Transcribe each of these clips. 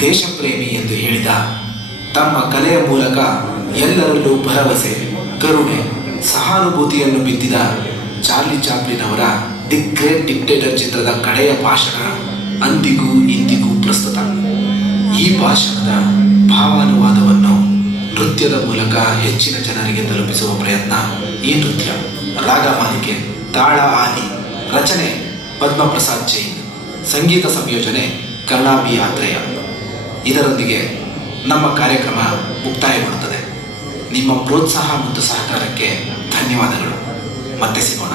ದೇಶಪ್ರೇಮಿ ಎಂದು ಹೇಳಿದ. ತಮ್ಮ ಕಲೆಯ ಮೂಲಕ ಎಲ್ಲರಲ್ಲೂ ಭರವಸೆ, ಕರುಣೆ, ಸಹಾನುಭೂತಿಯನ್ನು ಬಿತ್ತಿದ ಚಾರ್ಲಿ ಚಾಪ್ಲಿನ್ ಅವರ ದಿ ಗ್ರೇಟ್ ಡಿಕ್ಟೇಟರ್ ಚಿತ್ರದ ಕಡೆಯ ಭಾಷಣ ಅಂದಿಗೂ ಇಂದಿಗೂ ಪ್ರಸ್ತುತ. ಈ ಭಾಷಣದ ಭಾವಾನುವಾದವನ್ನು ನೃತ್ಯದ ಮೂಲಕ ಹೆಚ್ಚಿನ ಜನರಿಗೆ ತಲುಪಿಸುವ ಪ್ರಯತ್ನ ಈ ನೃತ್ಯ. ರಾಗಮಾಲಿಕೆ ತಾಳ ಆದಿ, ರಚನೆ ಪದ್ಮಪ್ರಸಾದ್ ಜೈನ್, ಸಂಗೀತ ಸಂಯೋಜನೆ ಕರ್ಣಾಬಿ ಆತ್ರೇಯ. ಇದರೊಂದಿಗೆ ನಮ್ಮ ಕಾರ್ಯಕ್ರಮ ಮುಕ್ತಾಯಗೊಳ್ಳುತ್ತದೆ. ನಿಮ್ಮ ಪ್ರೋತ್ಸಾಹ ಮತ್ತು ಸಹಕಾರಕ್ಕೆ ಧನ್ಯವಾದಗಳು. ಮತ್ತೆ ಸಿಗೋಣ.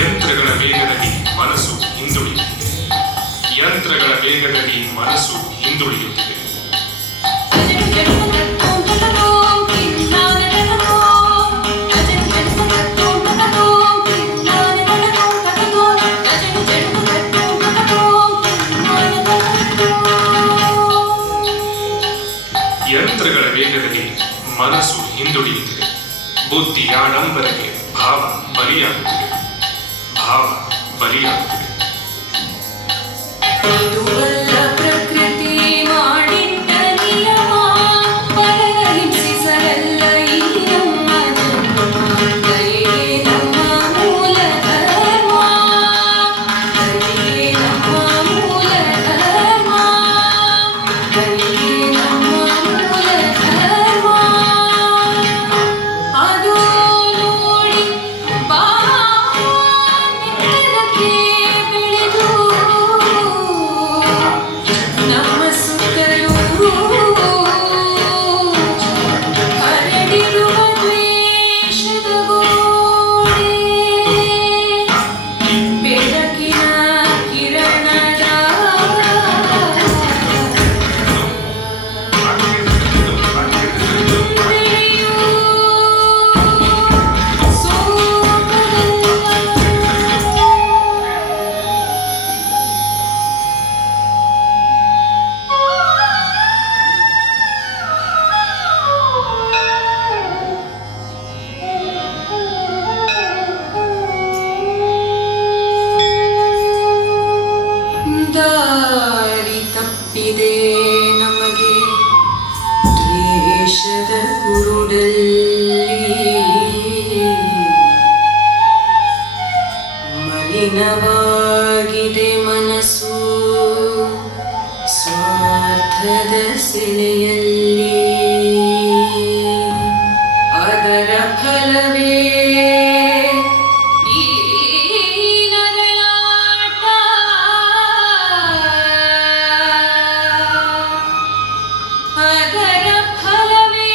ಯಂತ್ರಗಳ ವೇಗದಲ್ಲಿ ಮನಸ್ಸು ಹಿಂದುಳಿಯುತ್ತಿದೆ. ಯಂತ್ರಗಳ ವೇಗದಲ್ಲಿ ಮನಸ್ಸು ಹಿಂದುಳಿಯುತ್ತಿದೆ. ಬುದ್ಧಿ ಆಡಂಬರಕ್ಕೆ ಭಾವ ಬಲಿಯಾಗುತ್ತಿದೆ. ಭಾವ ಬಲಿಯಾಗುತ್ತಿದೆ. ಪ್ರಕೃತಿ ಮಾಡಿಟ್ಟ ನಿಯಮ, ಪರರ ಹಿಂಸಿಸಲಲ್ಲ ಈ ನಮ್ಮ ದಯೆಯೇ ನಮ್ಮ ಮೂಲ ಧರ್ಮ, ದಯೆಯೇ ನಮ್ಮ ಮೂಲ ಧರ್ಮ, ದಯೆಯೇ ನಮ್ಮ ಮೂಲ ಧರ್ಮ. ಅದು ನೋಡಿ ಬಾ ನಿಖರಕ್ಕೆ ಬೆಳೆದು ನಮ್ಮ ಸುತ್ತಲೂ ಹರಡಿರುವ ದ್ವೇಷದ ಗೋಡೆ, ಬೆಳಕಿನ ಕಿರಣದ ಬೆಳೆಯೂ ದಾರಿ ತಪ್ಪಿದೆ ನಮಗೆ ದ್ವೇಷದ ಕುರುಡಲ್ಲಿ, ಮಲಿನವಾಗಿದೆ ಮನಸ್ಸು ಸ್ವಾರ್ಥದ ಸೆಲೆಯಲ್ಲಿ. ಅದರ ಫಲವೇ ಈ ನರಳಾಟ. ಅದರ ಫಲವೇ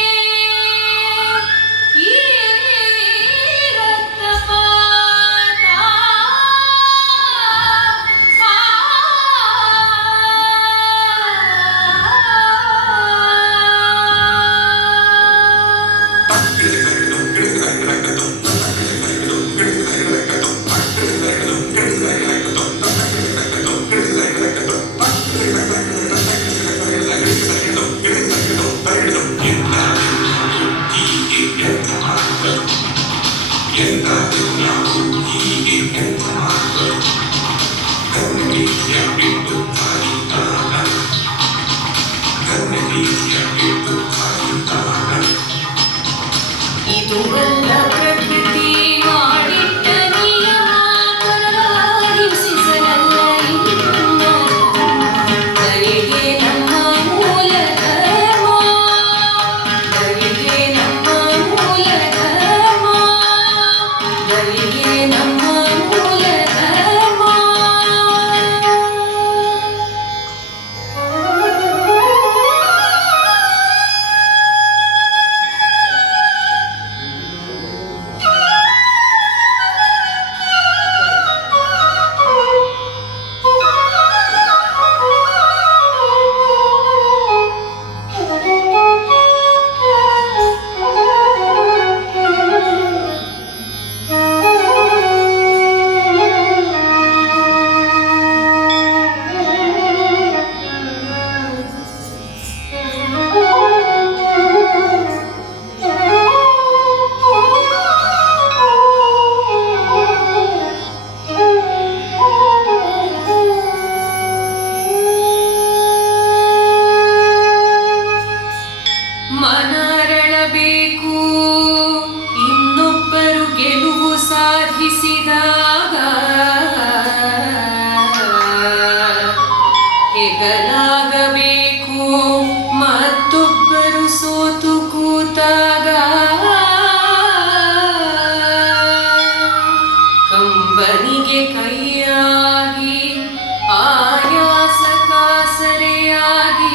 ಈ ರಕ್ತಪಾತ. ಇದು ಬಲ್ಲ ಪ್ರಕೃತಿ ಮಾಡಿಟ್ಟ ನಿಯಮ, ಪರರ ಹಿಂಸಿಸಲಲ್ಲ ಕೈಯಾಗಿ ಆಯಾಸಕ ಸರೆಯಾಗಿ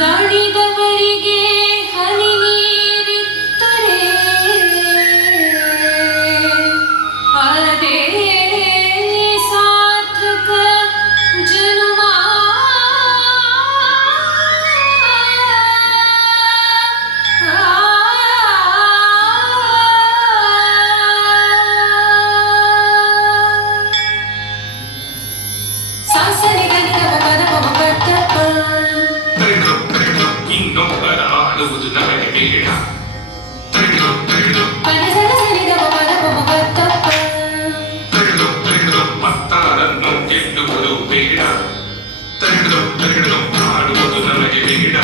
ದಣಿದವರಿಗೆ ಹನಿ ನೀರಿತ್ತರೆ ಅದೇ ಸಾರ್ಥಕ ಜನುಮ ಇನ್ನೊಬ್ಬರ ಆಡುವುದು ನಮಗೆ ಬೇಡ. ಮತ್ತಾರನ್ನು ಗೆಲ್ಲುವುದು ಬೇಡ. ಆಡುವುದು ನಮಗೆ ಬೇಡ,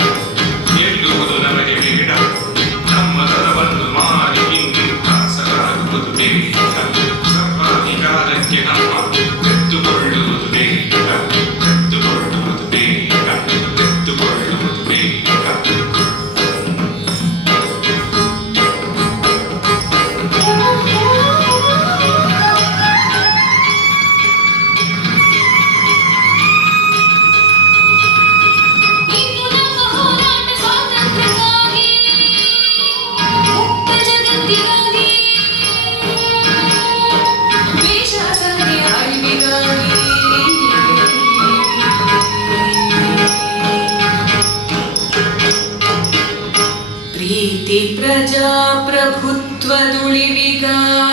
ಗೆಲ್ಲುವುದು ನಮಗೆ ಬೇಡ. ನಮ್ಮ ತನವನ್ನು ಮಾರಿ ಇನ್ನು ದಾಸರಾಗುವುದು ಬೇಡ. ಸರ್ವಾಧಿಕಾರಕ್ಕೆ ನಮ್ಮ ಎತ್ತುಕೊಳ್ಳುವುದು ಬೇಡ. ಎತ್ತುಕೊಳ್ಳುವುದು ಬೇಡ. ಎತ್ತುಕೊಳ್ಳುವುದು ಬೇಡ. ಇಂದು ನಮ್ಮ ಹೋರಾಟ ಸ್ವಾತಂತ್ರ್ಯಕ್ಕಾಗಿ, ಮುಕ್ತ ಜಗತ್ತಿಗಾಗಿ, ದ್ವೇಷ ಅಸಹನೆಯ ಅಳಿವಿಗಾಗಿ. ಪ್ರೀತಿ ಪ್ರಜಾಪ್ರಭುತ್ವದುಳಿವಿಗಾಗಿ.